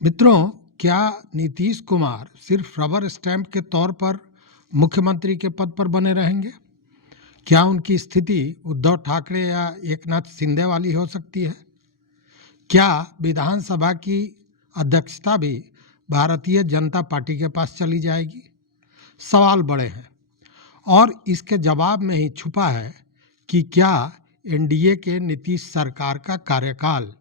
मित्रों, क्या नीतीश कुमार सिर्फ रबर स्टैंप के तौर पर मुख्यमंत्री के पद पर बने रहेंगे? क्या उनकी स्थिति उद्धव ठाकरे या एकनाथ शिंदे वाली हो सकती है? क्या विधानसभा की अध्यक्षता भी भारतीय जनता पार्टी के पास चली जाएगी? सवाल बड़े हैं और इसके जवाब में ही छुपा है कि क्या एनडीए के नीतीश सरकार का कार्यकाल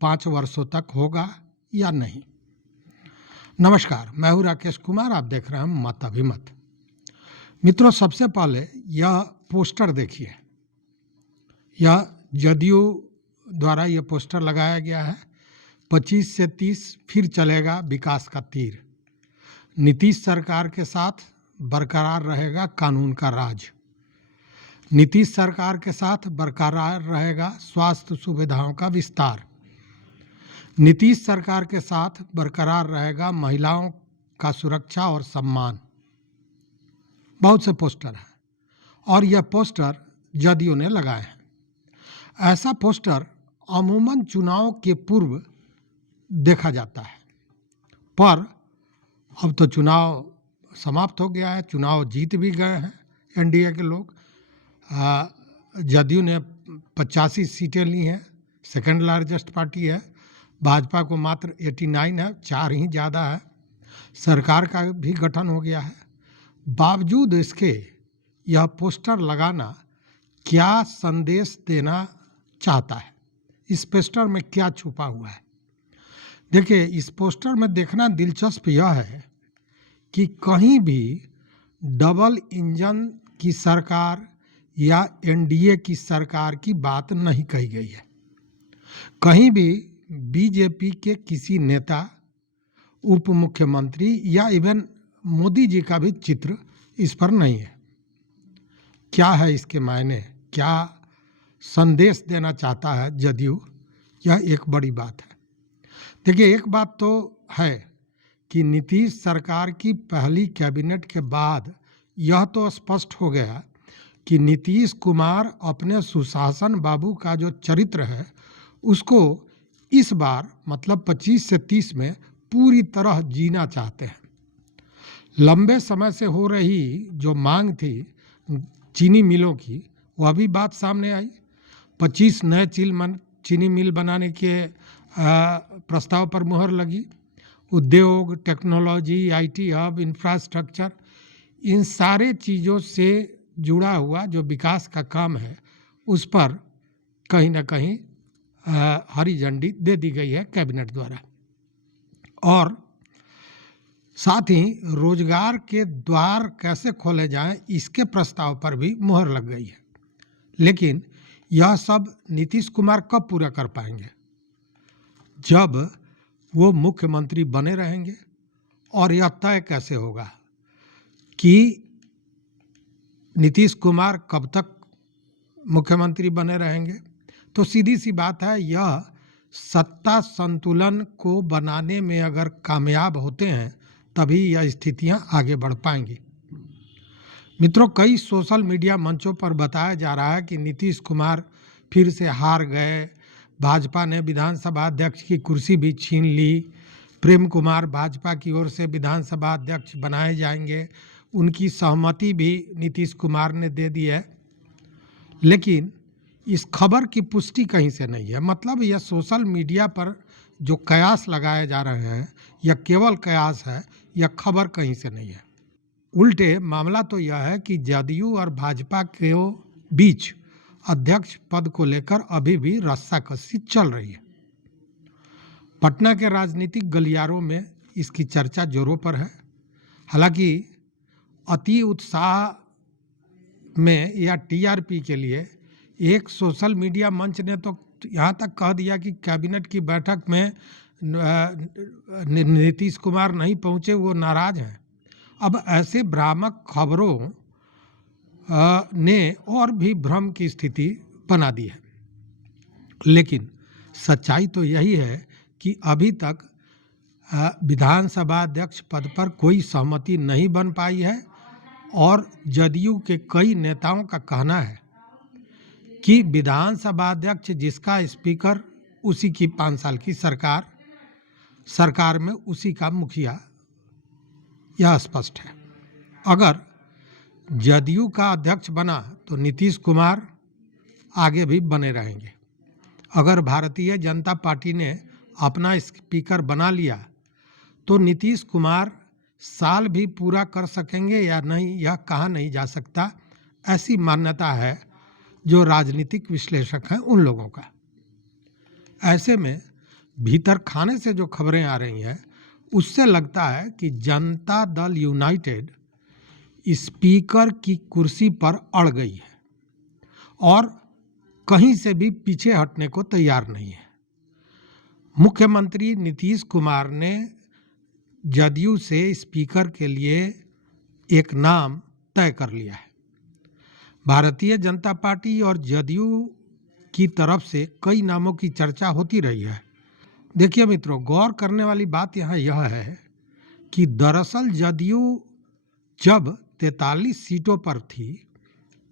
5 वर्षों तक होगा या नहीं। नमस्कार, मैं हूं राकेश कुमार। आप देख रहे हैं मत अभिमत। मित्रों, सबसे पहले यह पोस्टर देखिए। यह जदयू द्वारा यह पोस्टर लगाया गया है। 25 से 30 फिर चलेगा विकास का तीर। नीतीश सरकार के साथ बरकरार रहेगा कानून का राज। नीतीश सरकार के साथ बरकरार रहेगा स्वास्थ्य सुविधाओं का विस्तार। नीतीश सरकार के साथ बरकरार रहेगा महिलाओं का सुरक्षा और सम्मान। बहुत से पोस्टर हैं और यह पोस्टर जदयू ने लगाए हैं। ऐसा पोस्टर अमूमन चुनाव के पूर्व देखा जाता है, पर अब तो चुनाव समाप्त हो गया है। चुनाव जीत भी गए हैं एनडीए के लोग। जदयू ने 85 सीटें ली हैं, सेकंड लार्जेस्ट पार्टी है। भाजपा को मात्र 89 है, 4 ही ज़्यादा है। सरकार का भी गठन हो गया है। बावजूद इसके यह पोस्टर लगाना क्या संदेश देना चाहता है? इस पोस्टर में क्या छुपा हुआ है? देखिए, इस पोस्टर में देखना दिलचस्प यह है कि कहीं भी डबल इंजन की सरकार या एनडीए की सरकार की बात नहीं कही गई है। कहीं भी बीजेपी के किसी नेता, उप मुख्यमंत्री या इवन मोदी जी का भी चित्र इस पर नहीं है। क्या है इसके मायने? क्या संदेश देना चाहता है जदयू? यह एक बड़ी बात है। देखिए, एक बात तो है कि नीतीश सरकार की पहली कैबिनेट के बाद यह तो स्पष्ट हो गया कि नीतीश कुमार अपने सुशासन बाबू का जो चरित्र है उसको इस बार मतलब 25 से 30 में पूरी तरह जीना चाहते हैं। लंबे समय से हो रही जो मांग थी चीनी मिलों की, वह भी बात सामने आई। 25 नए चीनी मिल बनाने के प्रस्ताव पर मुहर लगी। उद्योग, टेक्नोलॉजी, आईटी हब, इंफ्रास्ट्रक्चर, इन सारे चीज़ों से जुड़ा हुआ जो विकास का काम है उस पर कहीं ना कहीं हरी झंडी दे दी गई है कैबिनेट द्वारा। और साथ ही रोजगार के द्वार कैसे खोले जाएं इसके प्रस्ताव पर भी मुहर लग गई है। लेकिन यह सब नीतीश कुमार कब पूरा कर पाएंगे? जब वो मुख्यमंत्री बने रहेंगे। और यह तय कैसे होगा कि नीतीश कुमार कब तक मुख्यमंत्री बने रहेंगे? तो सीधी सी बात है, यह सत्ता संतुलन को बनाने में अगर कामयाब होते हैं तभी यह स्थितियां आगे बढ़ पाएंगी। मित्रों, कई सोशल मीडिया मंचों पर बताया जा रहा है कि नीतीश कुमार फिर से हार गए। भाजपा ने विधानसभा अध्यक्ष की कुर्सी भी छीन ली। प्रेम कुमार भाजपा की ओर से विधानसभा अध्यक्ष बनाए जाएंगे। उनकी सहमति भी नीतीश कुमार ने दे दी है। लेकिन इस खबर की पुष्टि कहीं से नहीं है। मतलब यह सोशल मीडिया पर जो कयास लगाए जा रहे हैं यह केवल कयास है, यह खबर कहीं से नहीं है। उल्टे मामला तो यह है कि जदयू और भाजपा के बीच अध्यक्ष पद को लेकर अभी भी रस्साकसी चल रही है। पटना के राजनीतिक गलियारों में इसकी चर्चा जोरों पर है। हालांकि अति उत्साह में या टीआरपी के लिए एक सोशल मीडिया मंच ने तो यहाँ तक कह दिया कि कैबिनेट की बैठक में नीतीश कुमार नहीं पहुँचे, वो नाराज हैं। अब ऐसे भ्रामक खबरों ने और भी भ्रम की स्थिति बना दी है। लेकिन सच्चाई तो यही है कि अभी तक विधानसभा अध्यक्ष पद पर कोई सहमति नहीं बन पाई है। और जदयू के कई नेताओं का कहना है कि विधानसभा अध्यक्ष जिसका स्पीकर उसी की 5 साल की सरकार, सरकार में उसी का मुखिया, यह स्पष्ट है। अगर जदयू का अध्यक्ष बना तो नीतीश कुमार आगे भी बने रहेंगे। अगर भारतीय जनता पार्टी ने अपना स्पीकर बना लिया तो नीतीश कुमार साल भी पूरा कर सकेंगे या नहीं, यह कहा नहीं जा सकता। ऐसी मान्यता है जो राजनीतिक विश्लेषक हैं उन लोगों का। ऐसे में भीतर खाने से जो खबरें आ रही हैं उससे लगता है कि जनता दल यूनाइटेड स्पीकर की कुर्सी पर अड़ गई है और कहीं से भी पीछे हटने को तैयार नहीं है। मुख्यमंत्री नीतीश कुमार ने जदयू से स्पीकर के लिए एक नाम तय कर लिया है। भारतीय जनता पार्टी और जदयू की तरफ से कई नामों की चर्चा होती रही है। देखिए मित्रों, गौर करने वाली बात यहाँ यह है कि दरअसल जदयू जब 43 सीटों पर थी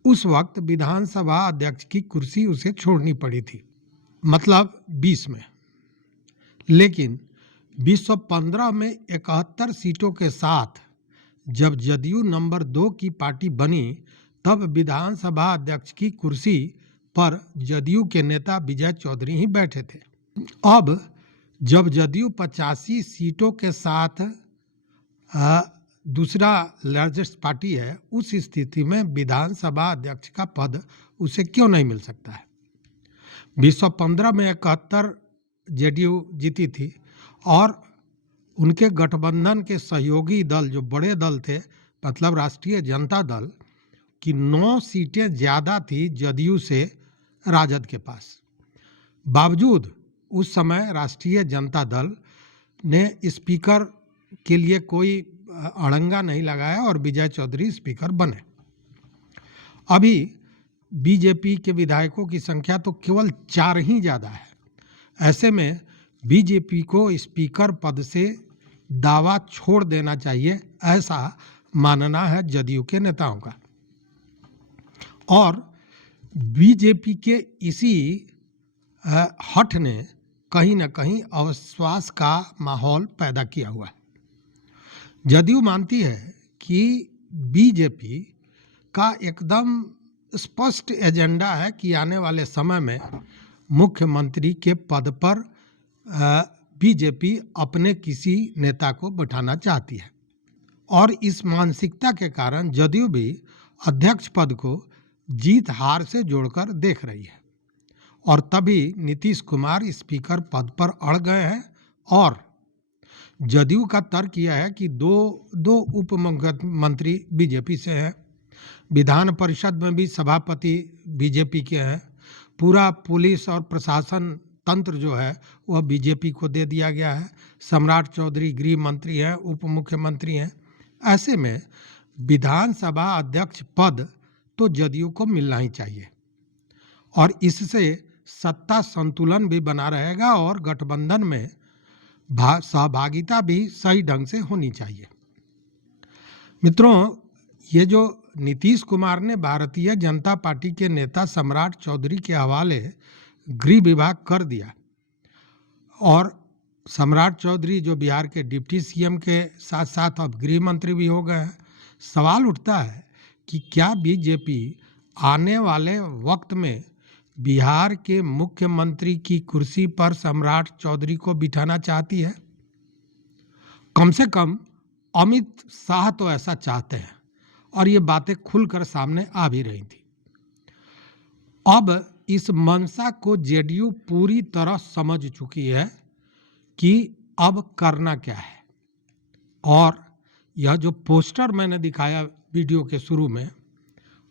उस वक्त विधानसभा अध्यक्ष की कुर्सी उसे छोड़नी पड़ी थी, मतलब 20 में। लेकिन 2015 में 71 सीटों के साथ जब जदयू नंबर 2 की पार्टी बनी तब विधानसभा अध्यक्ष की कुर्सी पर जदयू के नेता विजय चौधरी ही बैठे थे। अब जब जदयू 85 सीटों के साथ दूसरा लार्जेस्ट पार्टी है, उस स्थिति में विधानसभा अध्यक्ष का पद उसे क्यों नहीं मिल सकता है। 2015 में 71 जेडीयू जीती थी और उनके गठबंधन के सहयोगी दल जो बड़े दल थे, मतलब राष्ट्रीय जनता दल की 9 सीटें ज़्यादा थी जदयू से राजद के पास। बावजूद उस समय राष्ट्रीय जनता दल ने स्पीकर के लिए कोई अड़ंगा नहीं लगाया और विजय चौधरी स्पीकर बने। अभी बीजेपी के विधायकों की संख्या तो केवल 4 ही ज़्यादा है। ऐसे में बीजेपी को स्पीकर पद से दावा छोड़ देना चाहिए, ऐसा मानना है जदयू के नेताओं का। और बीजेपी के इसी हठ ने कहीं न कहीं अविश्वास का माहौल पैदा किया हुआ है। जदयू मानती है कि बीजेपी का एकदम स्पष्ट एजेंडा है कि आने वाले समय में मुख्यमंत्री के पद पर बीजेपी अपने किसी नेता को बैठाना चाहती है और इस मानसिकता के कारण जदयू भी अध्यक्ष पद को जीत हार से जोड़कर देख रही है और तभी नीतीश कुमार स्पीकर पद पर अड़ गए हैं। और जदयू का तर्क यह है कि दो उप मुख्यमंत्री बीजेपी से हैं, विधान परिषद में भी सभापति बीजेपी के हैं, पूरा पुलिस और प्रशासन तंत्र जो है वह बीजेपी को दे दिया गया है, सम्राट चौधरी गृह मंत्री हैं, उप मुख्यमंत्री हैं। ऐसे में विधानसभा अध्यक्ष पद तो जदयू को मिलना ही चाहिए और इससे सत्ता संतुलन भी बना रहेगा और गठबंधन में सहभागिता भी सही ढंग से होनी चाहिए। मित्रों, ये जो नीतीश कुमार ने भारतीय जनता पार्टी के नेता सम्राट चौधरी के हवाले गृह विभाग कर दिया और सम्राट चौधरी जो बिहार के डिप्टी सीएम के साथ साथ अब गृह मंत्री भी हो गए हैं, सवाल उठता है कि क्या बीजेपी आने वाले वक्त में बिहार के मुख्यमंत्री की कुर्सी पर सम्राट चौधरी को बिठाना चाहती है? कम से कम अमित शाह तो ऐसा चाहते हैं और ये बातें खुलकर सामने आ भी रही थी। अब इस मंशा को जेडीयू पूरी तरह समझ चुकी है कि अब करना क्या है और यह जो पोस्टर मैंने दिखाया वीडियो के शुरू में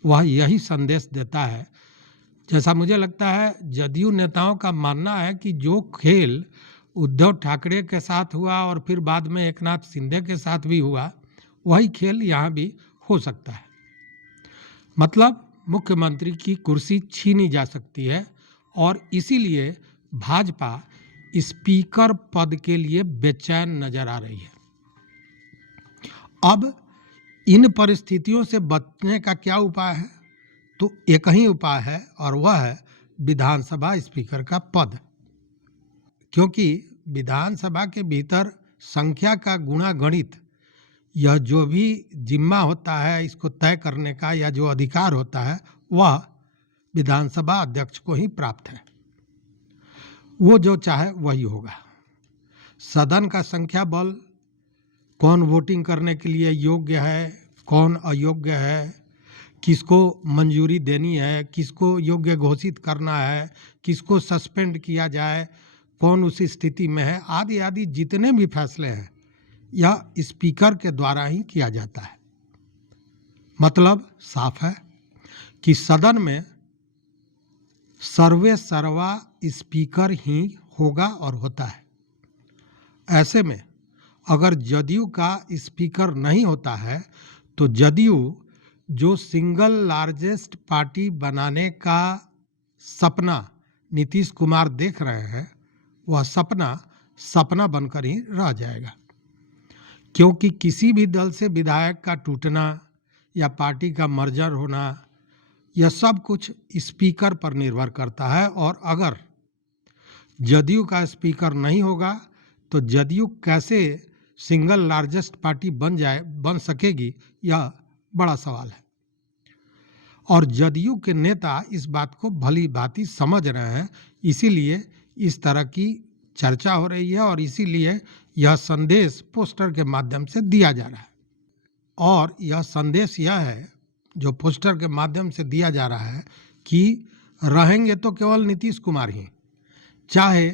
वह यही संदेश देता है। जैसा मुझे लगता है जदयू नेताओं का मानना है कि जो खेल उद्धव ठाकरे के साथ हुआ और फिर बाद में एकनाथ शिंदे के साथ भी हुआ, वही खेल यहाँ भी हो सकता है। मतलब मुख्यमंत्री की कुर्सी छीनी जा सकती है और इसीलिए भाजपा स्पीकर पद के लिए बेचैन नजर आ रही है। अब इन परिस्थितियों से बचने का क्या उपाय है? तो एक ही उपाय है और वह है विधानसभा स्पीकर का पद, क्योंकि विधानसभा के भीतर संख्या का गुणागणित, यह जो भी जिम्मा होता है इसको तय करने का या जो अधिकार होता है वह विधानसभा अध्यक्ष को ही प्राप्त है। वो जो चाहे वही होगा। सदन का संख्या बल, कौन वोटिंग करने के लिए योग्य है, कौन अयोग्य है, किसको मंजूरी देनी है, किसको योग्य घोषित करना है, किसको सस्पेंड किया जाए, कौन उस स्थिति में है, आदि आदि जितने भी फैसले हैं यह स्पीकर के द्वारा ही किया जाता है। मतलब साफ है कि सदन में सर्वे सर्वा स्पीकर ही होगा और होता है। ऐसे में अगर जदयू का स्पीकर नहीं होता है तो जदयू जो सिंगल लार्जेस्ट पार्टी बनाने का सपना नीतीश कुमार देख रहे हैं वह सपना बनकर ही रह जाएगा, क्योंकि किसी भी दल से विधायक का टूटना या पार्टी का मर्जर होना यह सब कुछ स्पीकर पर निर्भर करता है। और अगर जदयू का स्पीकर नहीं होगा तो जदयू कैसे सिंगल लार्जेस्ट पार्टी बन सकेगी, यह बड़ा सवाल है। और जदयू के नेता इस बात को भली भांति समझ रहे हैं, इसीलिए इस तरह की चर्चा हो रही है और इसीलिए यह संदेश पोस्टर के माध्यम से दिया जा रहा है। और यह संदेश यह है जो पोस्टर के माध्यम से दिया जा रहा है कि रहेंगे तो केवल नीतीश कुमार ही, चाहे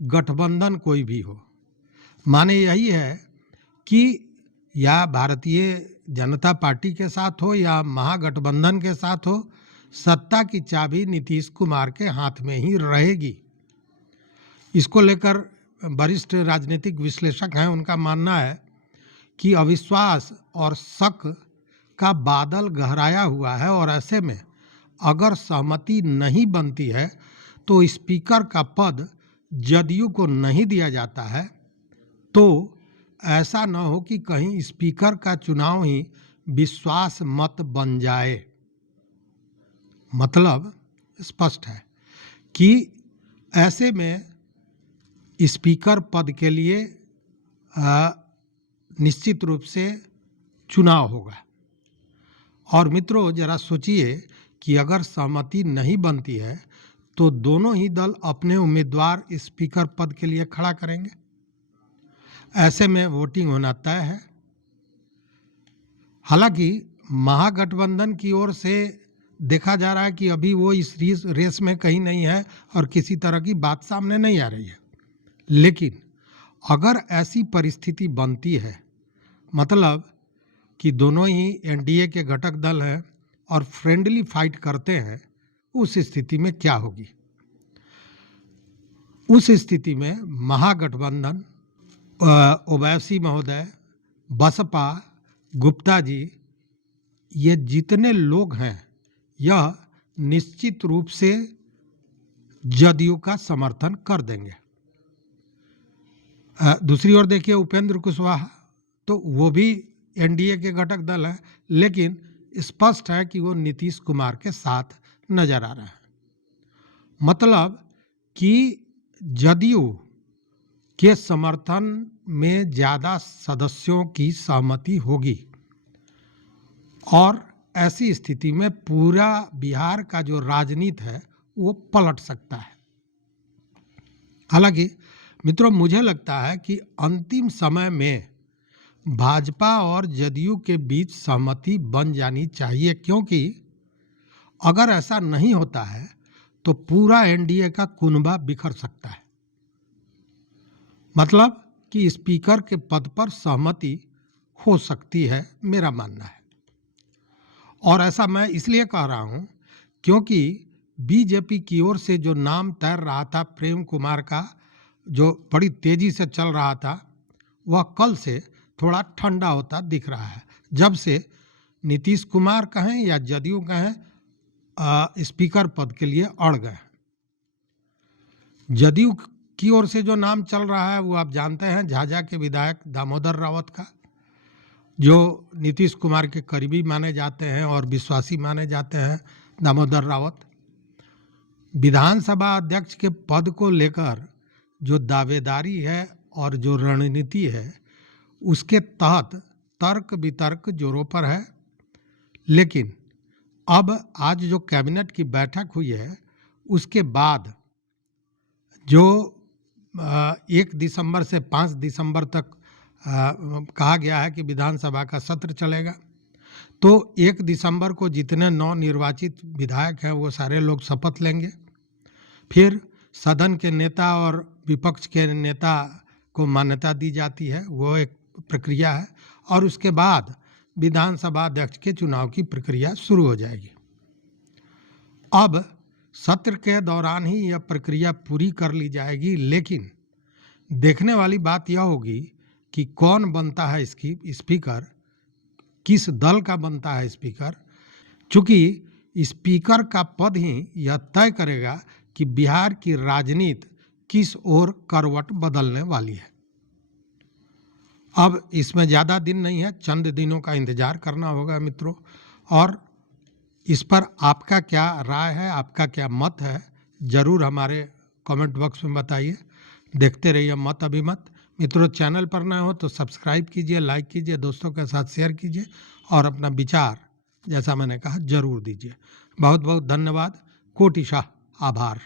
गठबंधन कोई भी हो। माने यही है कि या भारतीय जनता पार्टी के साथ हो या महागठबंधन के साथ हो, सत्ता की चाबी नीतीश कुमार के हाथ में ही रहेगी। इसको लेकर वरिष्ठ राजनीतिक विश्लेषक हैं, उनका मानना है कि अविश्वास और शक का बादल गहराया हुआ है और ऐसे में अगर सहमति नहीं बनती है तो स्पीकर का पद जदयू को नहीं दिया जाता है, तो ऐसा न हो कि कहीं स्पीकर का चुनाव ही विश्वास मत बन जाए। मतलब स्पष्ट है कि ऐसे में स्पीकर पद के लिए निश्चित रूप से चुनाव होगा। और मित्रों जरा सोचिए कि अगर सहमति नहीं बनती है तो दोनों ही दल अपने उम्मीदवार स्पीकर पद के लिए खड़ा करेंगे। ऐसे में वोटिंग होना तय है। हालांकि महागठबंधन की ओर से देखा जा रहा है कि अभी वो इस रेस में कहीं नहीं है और किसी तरह की बात सामने नहीं आ रही है। लेकिन अगर ऐसी परिस्थिति बनती है, मतलब कि दोनों ही एनडीए के घटक दल हैं और फ्रेंडली फाइट करते हैं, उस स्थिति में क्या होगी? उस स्थिति में महागठबंधन, ओवैसी महोदय, बसपा, गुप्ता जी, ये जितने लोग हैं यह निश्चित रूप से जदयू का समर्थन कर देंगे। दूसरी ओर देखिए उपेंद्र कुशवाहा, तो वो भी एनडीए के घटक दल है, लेकिन स्पष्ट है कि वो नीतीश कुमार के साथ नजर आ रहा है। मतलब कि जदयू के समर्थन में ज़्यादा सदस्यों की सहमति होगी और ऐसी स्थिति में पूरा बिहार का जो राजनीति है वो पलट सकता है। हालांकि मित्रों मुझे लगता है कि अंतिम समय में भाजपा और जदयू के बीच सहमति बन जानी चाहिए, क्योंकि अगर ऐसा नहीं होता है तो पूरा एनडीए का कुनबा बिखर सकता है। मतलब कि स्पीकर के पद पर सहमति हो सकती है, मेरा मानना है। और ऐसा मैं इसलिए कह रहा हूं क्योंकि बीजेपी की ओर से जो नाम तैर रहा था प्रेम कुमार का, जो बड़ी तेजी से चल रहा था, वह कल से थोड़ा ठंडा होता दिख रहा है, जब से नीतीश कुमार कहें या जदयू कहें स्पीकर पद के लिए अड़ गए। जदयू की ओर से जो नाम चल रहा है वो आप जानते हैं, झाझा के विधायक दामोदर रावत का, जो नीतीश कुमार के करीबी माने जाते हैं और विश्वासी माने जाते हैं। दामोदर रावत विधानसभा अध्यक्ष के पद को लेकर जो दावेदारी है और जो रणनीति है उसके तहत तर्क वितर्क जोरों पर है। लेकिन अब आज जो कैबिनेट की बैठक हुई है उसके बाद जो 1 दिसंबर से 5 दिसंबर तक कहा गया है कि विधानसभा का सत्र चलेगा, तो 1 दिसंबर को जितने नवनिर्वाचित विधायक हैं वो सारे लोग शपथ लेंगे। फिर सदन के नेता और विपक्ष के नेता को मान्यता दी जाती है, वो एक प्रक्रिया है, और उसके बाद विधानसभा अध्यक्ष के चुनाव की प्रक्रिया शुरू हो जाएगी। अब सत्र के दौरान ही यह प्रक्रिया पूरी कर ली जाएगी, लेकिन देखने वाली बात यह होगी कि कौन बनता है इसकी स्पीकर, किस दल का बनता है स्पीकर, चूँकि स्पीकर का पद ही यह तय करेगा कि बिहार की राजनीति किस ओर करवट बदलने वाली है। अब इसमें ज़्यादा दिन नहीं है, चंद दिनों का इंतज़ार करना होगा मित्रों। और इस पर आपका क्या राय है, आपका क्या मत है, ज़रूर हमारे कमेंट बॉक्स में बताइए। देखते रहिए मत अभिमत। मित्रों, चैनल पर नए हो तो सब्सक्राइब कीजिए, लाइक कीजिए, दोस्तों के साथ शेयर कीजिए और अपना विचार जैसा मैंने कहा ज़रूर दीजिए। बहुत बहुत धन्यवाद, कोटिशाह आभार।